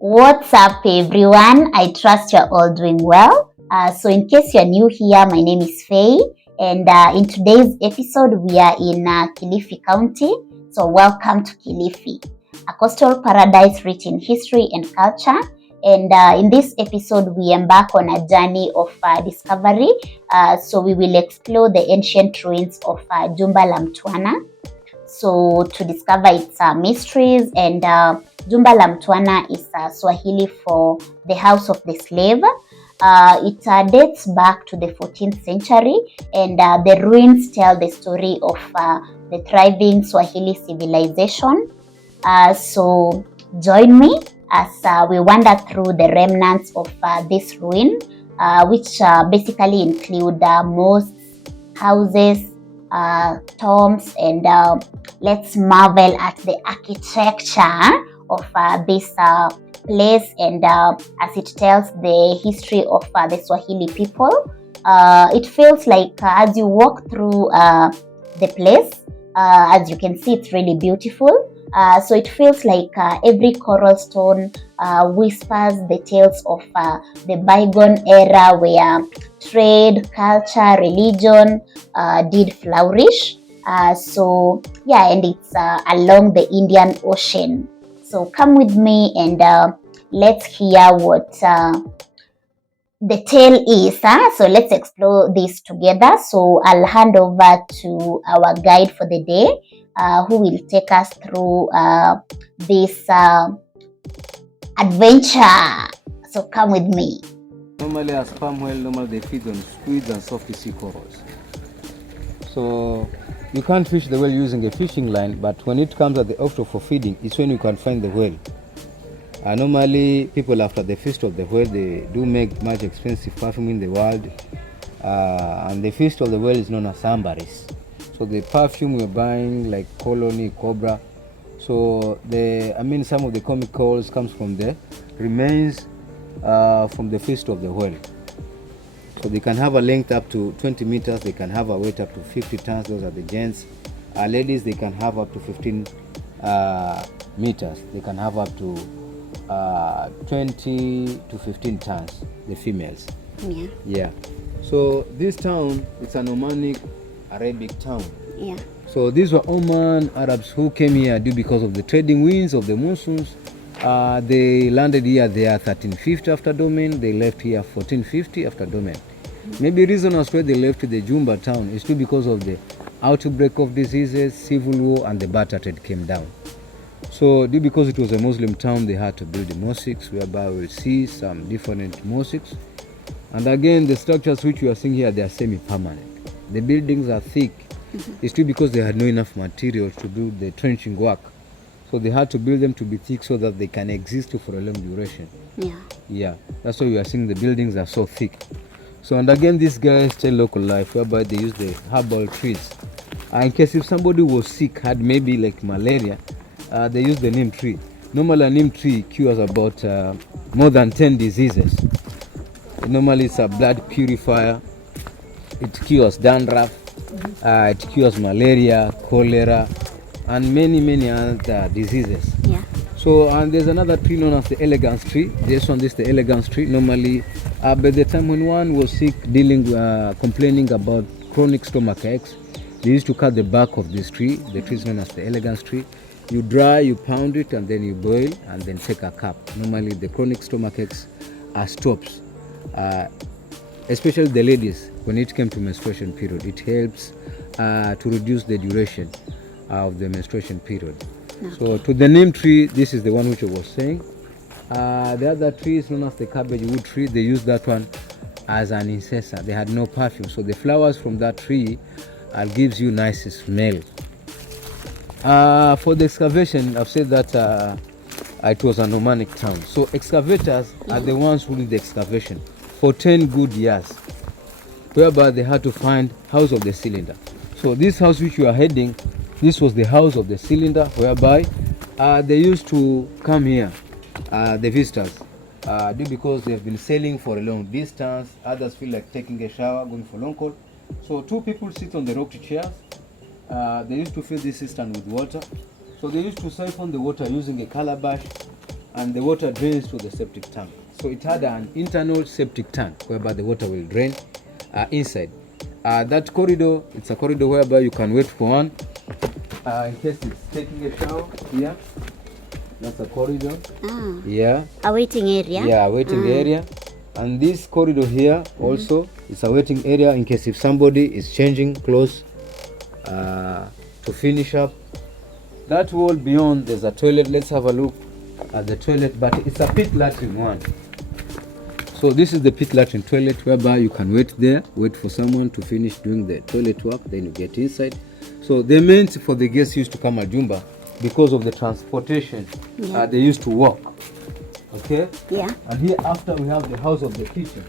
What's up, everyone? I trust you're all doing well. So, in case you're new here, my name is Faye, and in today's episode, we are in Kilifi County. So, welcome to Kilifi, a coastal paradise rich in history and culture. And in this episode, we embark on a journey of discovery. So, we will explore the ancient ruins of Jumba La Mtwana. So to discover its mysteries, and Jumba La Mtwana is Swahili for the house of the slave. It dates back to the 14th century, and the ruins tell the story of the thriving Swahili civilization. So join me as we wander through the remnants of this ruin, which basically include mosques, houses, tombs, and let's marvel at the architecture of this place, and as it tells the history of the Swahili people. It feels like as you walk through the place, as you can see, it's really beautiful. So it feels like every coral stone whispers the tales of the bygone era where trade, culture, religion did flourish. So yeah, and it's along the Indian Ocean. So come with me, and let's hear what the tale is. So let's explore this together. So I'll hand over to our guide for the day, who will take us through this adventure. So come with me. Normally, as sperm whale, normally they feed on squids and soft sea corals. So you can't fish the whale using a fishing line, but when it comes at the offshore for feeding, it's when you can find the whale. Normally, people after the feast of the whale, they do make much expensive perfume in the world, and the feast of the whale is known as ambergris. So the perfume we're buying, like Colony, Cobra, so some of the chemicals comes from the remains from the feast of the whale. So they can have a length up to 20 meters, they can have a weight up to 50 tons, those are the gents. Ladies, they can have up to 15 meters, they can have up to 20 to 15 tons, the females. Yeah. So this town, it's an Omanic Arabic town. Yeah. So these were Oman Arabs who came here due because of the trading winds of the monsoons. They landed here there 1350 after Domain. They left here 1450 after Domain. Maybe reason as why they left the Jumba town is too because of the outbreak of diseases, civil war, and the barter trade came down. So due because it was a Muslim town, they had to build the mosques, whereby we'll see some different mosques. And again, the structures which we are seeing here, they are semi-permanent. The buildings are thick. It's true because they had no enough materials to do the trenching work. So they had to build them to be thick so that they can exist for a long duration. Yeah. That's why we are seeing the buildings are so thick. So, and again, these guys tell local life, whereby they use the herbal trees. In case if somebody was sick, had maybe like malaria, they use the neem tree. Normally, a neem tree cures about more than 10 diseases. Normally, it's a blood purifier. It cures dandruff. It cures malaria, cholera, and many other diseases. Yeah. So, and there's another tree known as the elegance tree. This one is the elegance tree. Normally, by the time when one was sick, complaining about chronic stomach aches, they used to cut the bark of this tree. The tree is known as the elegance tree. You dry, you pound it, and then you boil, and then take a cup. Normally, the chronic stomach aches stops. Especially the ladies, when it came to menstruation period, it helps to reduce the duration of the menstruation period. Okay. So to the neem tree, this is the one which I was saying. The other tree is known as the cabbage wood tree. They used that one as an incenser. They had no perfume, so the flowers from that tree gives you nice smell. For the excavation, I've said that it was an Omanic town. So excavators are the ones who did the excavation for 10 good years, whereby they had to find house of the cylinder. So this house which you are heading, this was the house of the cylinder, whereby they used to come here, the visitors, because they've been sailing for a long distance. Others feel like taking a shower, going for long call. So two people sit on the rocked chairs. They used to fill this cistern with water. So they used to siphon the water using a calabash and the water drains to the septic tank. So it had an internal septic tank whereby the water will drain inside. That corridor, it's a corridor whereby you can wait for one in case it's taking a shower here. That's a corridor. Yeah. A waiting area? Yeah, a waiting area. And this corridor here also is a waiting area in case if somebody is changing clothes to finish up. That wall beyond, there's a toilet. Let's have a look at the toilet, but it's a pit latrine one. So this is the pit latrine toilet whereby you can wait there, wait for someone to finish doing the toilet work, then you get inside. So they meant for the guests used to come at Jumba because of the transportation. They used to walk. Okay? Yeah. And here after we have the house of the kitchen.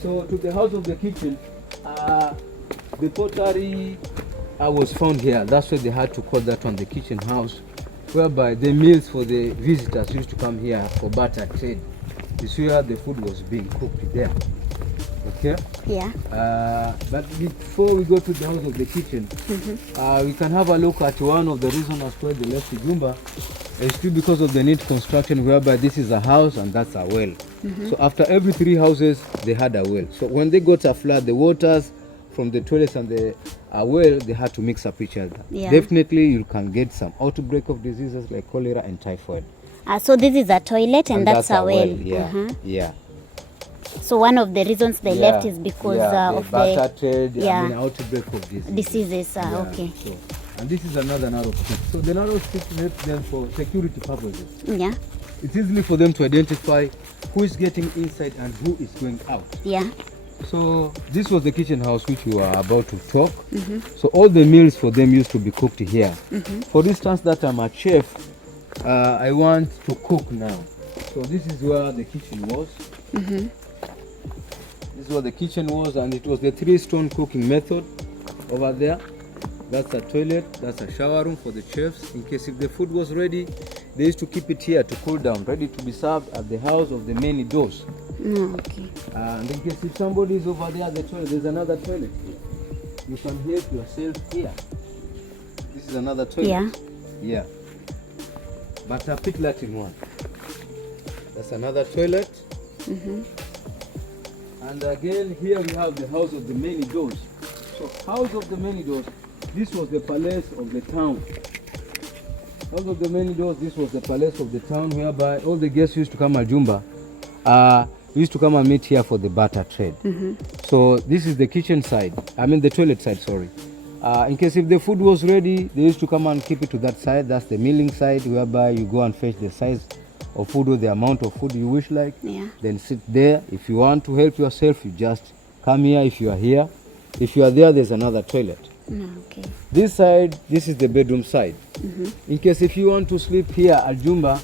So to the house of the kitchen, the pottery was found here. That's why they had to call that one the kitchen house, whereby the meals for the visitors used to come here for barter trade. This is where the food was being cooked there. Okay? Yeah. But before we go to the house of the kitchen, we can have a look at one of the reasons as why they left Jumba. It's still because of the neat construction, whereby this is a house and that's a well. So after every 3 houses, they had a well. So when they got a flood, the waters from the toilets and the well, they had to mix up each other. Yeah. Definitely, you can get some outbreak of diseases like cholera and typhoid. So this is a toilet and that's a well. Yeah, yeah. So one of the reasons they left is because of barter trade, outbreak of diseases. Okay. So, and this is another narrow strip. So the narrow strip left them for security purposes. Yeah. It's easily for them to identify who is getting inside and who is going out. Yeah. So this was the kitchen house which we were about to talk. So all the meals for them used to be cooked here. For instance, that I'm a chef, I want to cook now. So this is where the kitchen was. This is where the kitchen was, and it was the 3-stone cooking method over there. That's a toilet, that's a shower room for the chefs. In case if the food was ready, they used to keep it here to cool down, ready to be served at the house of the many doors. Okay. And in case if somebody is over there at the toilet, there's another toilet here. You can help yourself here. This is another toilet. Yeah. Yeah. But a pit latrine one. That's another toilet. And again, here we have the house of the many doors. So house of the many doors, this was the palace of the town. House of the many doors, this was the palace of the town, whereby all the guests used to come at Jumba. Used to come and meet here for the barter trade. So this is the kitchen side. I mean the toilet side, sorry. In case if the food was ready, they used to come and keep it to that side. That's the milling side, whereby you go and fetch the size of food or the amount of food you wish like. Then sit there. If you want to help yourself, you just come here if you are here. If you are there, there's another toilet. Okay. This side, this is the bedroom side. In case if you want to sleep here at Jumba,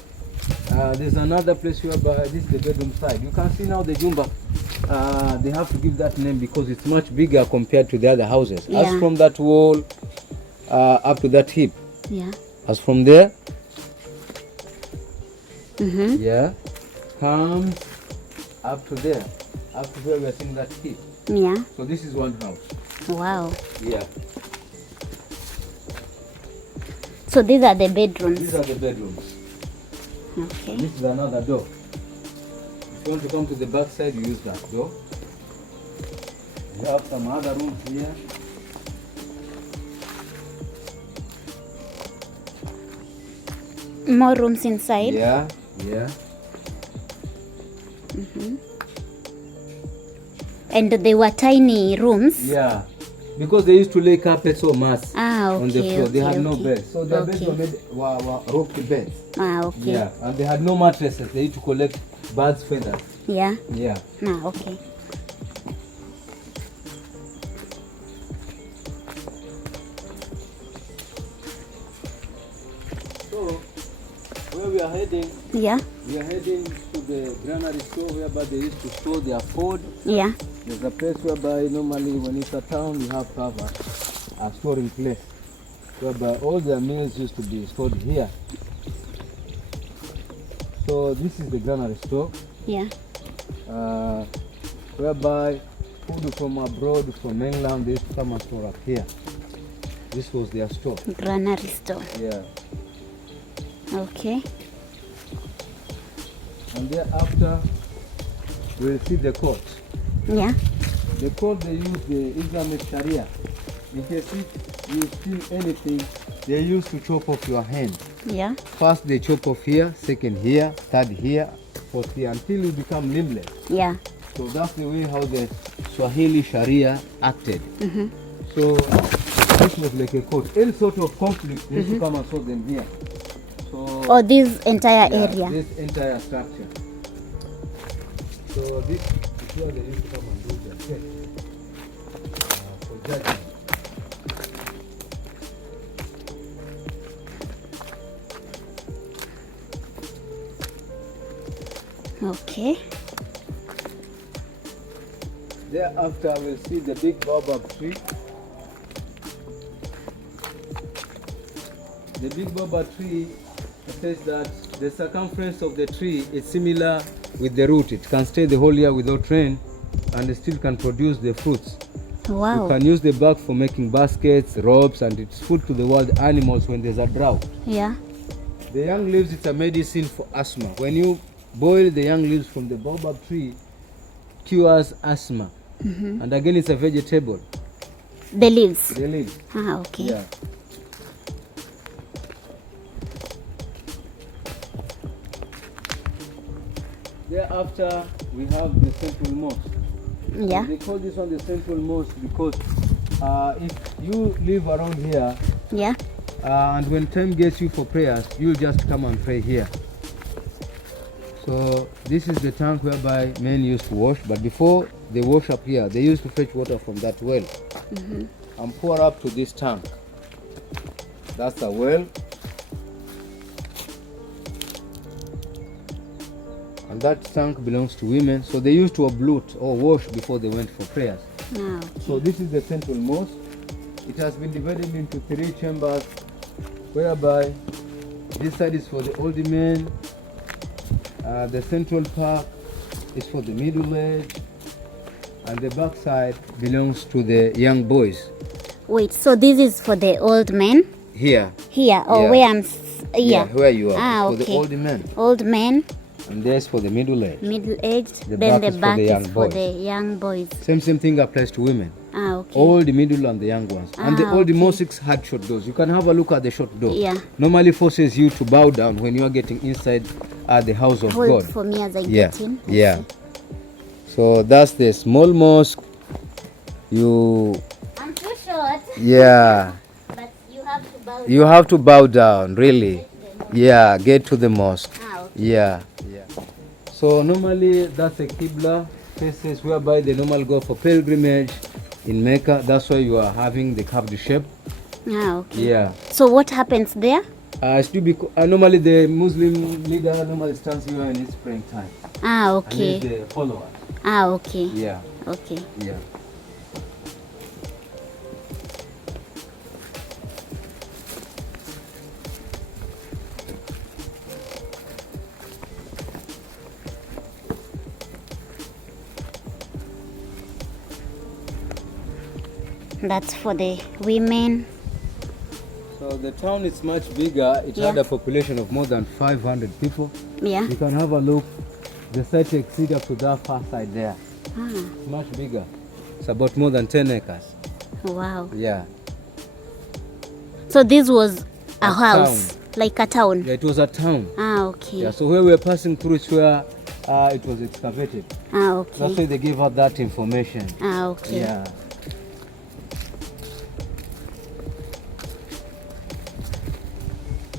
there's another place whereby this is the bedroom side. You can see now the Jumba, they have to give that name because it's much bigger compared to the other houses. As from that wall up to that hip. As from there, comes up to there, up to where we are seeing that hip. So this is one house. Wow. Yeah. So these are the bedrooms. These are the bedrooms. Okay. This is another door. If you want to come to the back side, you use that door. You have some other rooms here. More rooms inside. Yeah. And they were tiny rooms. Yeah. Because they used to lay carpets or mats on the floor. They had no beds. So their beds were rocky beds. Okay. Yeah. And they had no mattresses. They used to collect birds' feathers. Yeah. So Okay. where we are heading, we are heading to the granary store whereby they used to store their food. There's a place whereby normally when it's a town you have to have a storing place whereby all their meals used to be stored here. So this is the granary store. Whereby food from abroad, from mainland, they used to come and store up here. This was their store. Granary store. Yeah. Okay. And thereafter, we'll see the court. Yeah. The court, they use the Islamic Sharia. In case if you steal anything, they used to chop off your hand. Yeah. First they chop off here, second here, third here, fourth here, until you become limbless. Yeah. So that's the way how the Swahili Sharia acted. So this was like a court. Any sort of conflict, they used to come and solve them here. So This entire area. this entire structure. So this is where they used to come and do their test for judgment. Okay. Thereafter, we'll see the big baobab tree. The big baobab tree says that the circumference of the tree is similar with the root. It can stay the whole year without rain and it still can produce the fruits. Wow. You can use the bark for making baskets, ropes, and it's food to the wild animals when there's a drought. Yeah. The young leaves, it's a medicine for asthma. When you boil the young leaves from the baobab tree, cures asthma. And again, it's a vegetable. The leaves. The leaves. Okay. Yeah. Thereafter, we have the central mosque. Yeah. They call this one the central mosque because if you live around here, Yeah. and when time gets you for prayers, you'll just come and pray here. So this is the tank whereby men used to wash, but before they wash up here, they used to fetch water from that well and pour up to this tank. That's the well. And that tank belongs to women, so they used to oblute or wash before they went for prayers. Okay. So this is the central mosque. It has been divided into 3 chambers, whereby this side is for the old men, the central part is for the middle age, and the back side belongs to the young boys. Wait, so this is for the old men? Here. Here, or Yeah. where I'm... Yeah, where you are. It's for Okay. the old men. Old men, And there's for the middle age. middle-aged, The then back the is for back the young is for boys. the young boys. Same thing applies to women. Okay. All the middle and the young ones. And the old Okay. mosques had short doors. You can have a look at the short door. Yeah. Normally forces you to bow down when you are getting inside the house of Hold God. for me as I Yeah, get in. yeah. So that's the small mosque. You, I'm too short, yeah, but you have to bow. you have to bow down, really. Yeah, get to the mosque. Okay. Yeah, yeah. So normally that's a Qibla, places whereby they normally go for pilgrimage in Mecca. That's why you are having the curved shape. Okay. Yeah. So what happens there? It's to be, normally the Muslim leader normally stands here in his praying time. And Okay. he's the follower. Okay. Yeah, Okay. yeah. That's for the women. So the town is much bigger. It had Yeah. a population of more than 500 people. Yeah. You can have a look. The site exceeds up to that far side there. It's much bigger. It's about more than 10 acres. Wow. Yeah. So this was a A house, town. like a town. Yeah, it was a town. Okay. Yeah, so where we were passing through is where it was excavated. Okay. That's why they gave out that information. Okay. Yeah.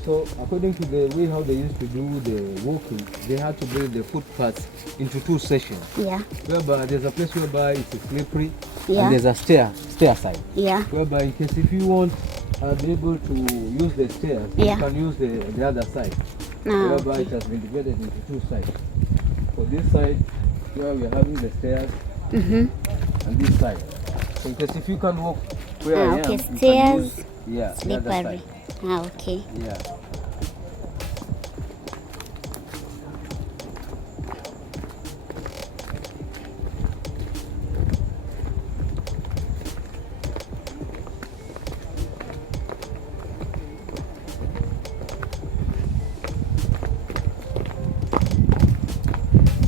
So according to the way how they used to do the walking, they had to build the footpaths into 2 sections. Yeah. Whereby there's a place whereby it's slippery, Yeah. and there's a stair side. Yeah. Whereby in case if you want be able to use the stairs, Yeah. you can use the other side. Whereby Okay. it has been divided into 2 sides. For this side, where we are having the stairs, and this side. So in case if you can walk where I am, Okay. you can Stairs, use, the other slippery. side. Okay. Yeah.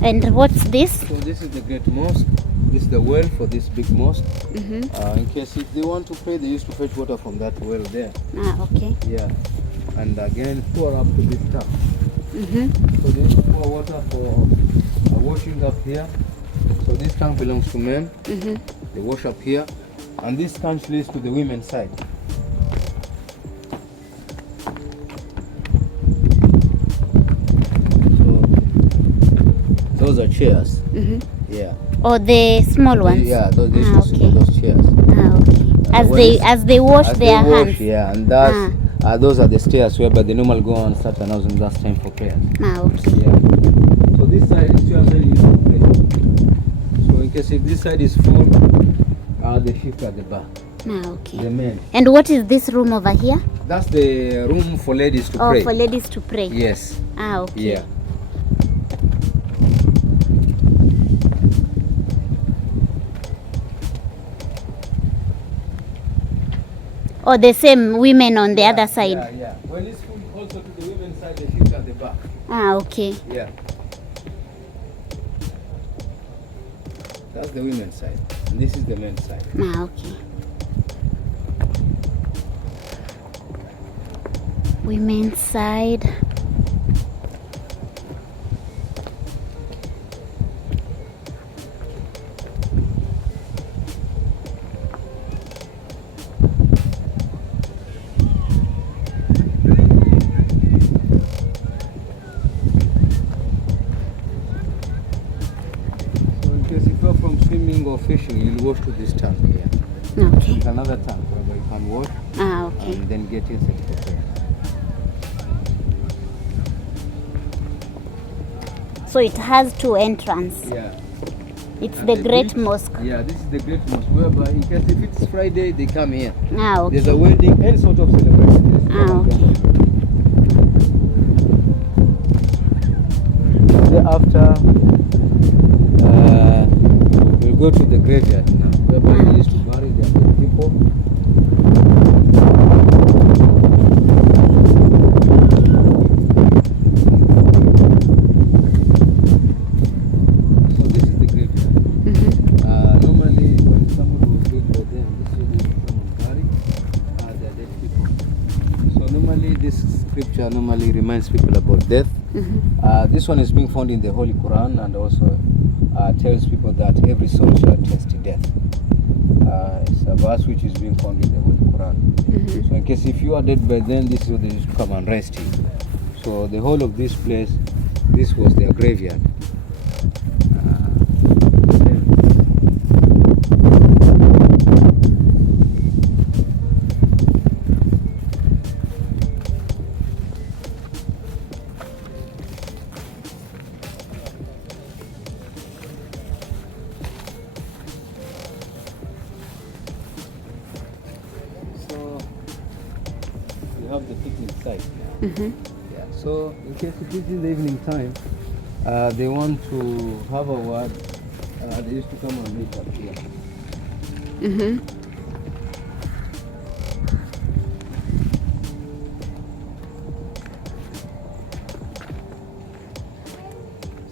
And what's this? So this is the great mosque. This is the well for this big mosque. In case if they want to pray, they used to fetch water from that well there. Okay. Yeah. And again, pour up to this tap. So they used to pour water for washing up here. So this tank belongs to men. They wash up here. And this tank leads to the women's side. So those are chairs. Yeah. Or the small ones? Yeah, those chairs. Okay. As they wash their hands. Yeah, and that's those are the stairs whereby they normally go and start announcing that's time for prayers. Okay. Yeah. So this side is where men used to pray. So in case if this side is full, they shift at the back. Okay. The men. And what is this room over here? That's the room for ladies to pray. Oh, for ladies to pray. Yes. Okay. Yeah. Or the same women on the other side? Yeah. When it's full, also to the women's side, they shift at the back. Okay. Yeah. That's the women's side. And this is the men's side. Okay. Women's side. Or fishing, you'll wash to this tank here. Okay. There's another tank where you can wash okay. and then get inside the prayer. So it has two entrances. Yeah. It's and the Great Mosque. Yeah, this is the Great Mosque, whereby in case if it's Friday, they come here. Okay. There's a wedding, any sort of celebration. Okay. Thereafter, we'll go to the graveyard now, whereby they used to bury their dead people. So this is the graveyard. Normally, when someone was dead by them, this is someone bury their dead people. So normally, this scripture normally reminds people about death. This one is being found in the Holy Quran, and also tells people that every soul shall taste death. It's a verse which is being found in the Holy Quran. So in case if you are dead by then, this is where they used to come and rest you. So the whole of this place, this was their graveyard. Have the picnic site. Yeah. So in case it is in the evening time, they want to have a word, they used to come and meet up here.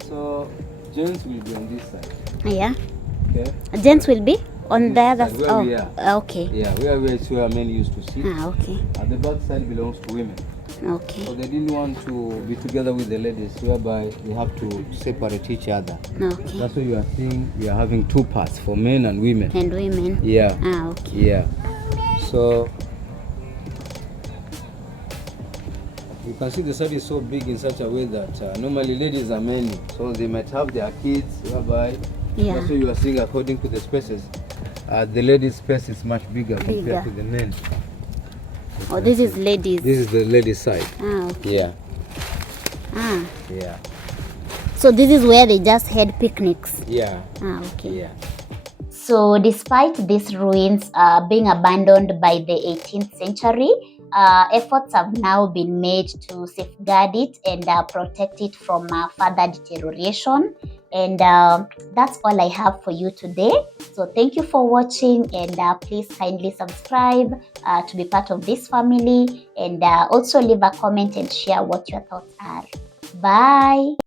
So gents will be on this side. Yeah. Okay. Gents will be on the other side. Where we are. Okay. Yeah, where men used to sit. Okay. The back side belongs to women. Okay. So they didn't want to be together with the ladies, whereby they have to separate each other. Okay. That's why you are seeing we are having two parts for men and women. And women. Yeah. Okay. Yeah. So you can see the side is so big in such a way that normally ladies are many, so they might have their kids, whereby that's why you are seeing according to the spaces. The ladies' space is much bigger compared to the men. Oh, this is ladies. This is the ladies' side. Okay. Yeah. Yeah. So this is where they just had picnics. Yeah. Okay. Yeah. So despite these ruins being abandoned by the 18th century, efforts have now been made to safeguard it and protect it from further deterioration. And that's all I have for you today. So thank you for watching, and please kindly subscribe to be part of this family, and also leave a comment and share what your thoughts are. Bye.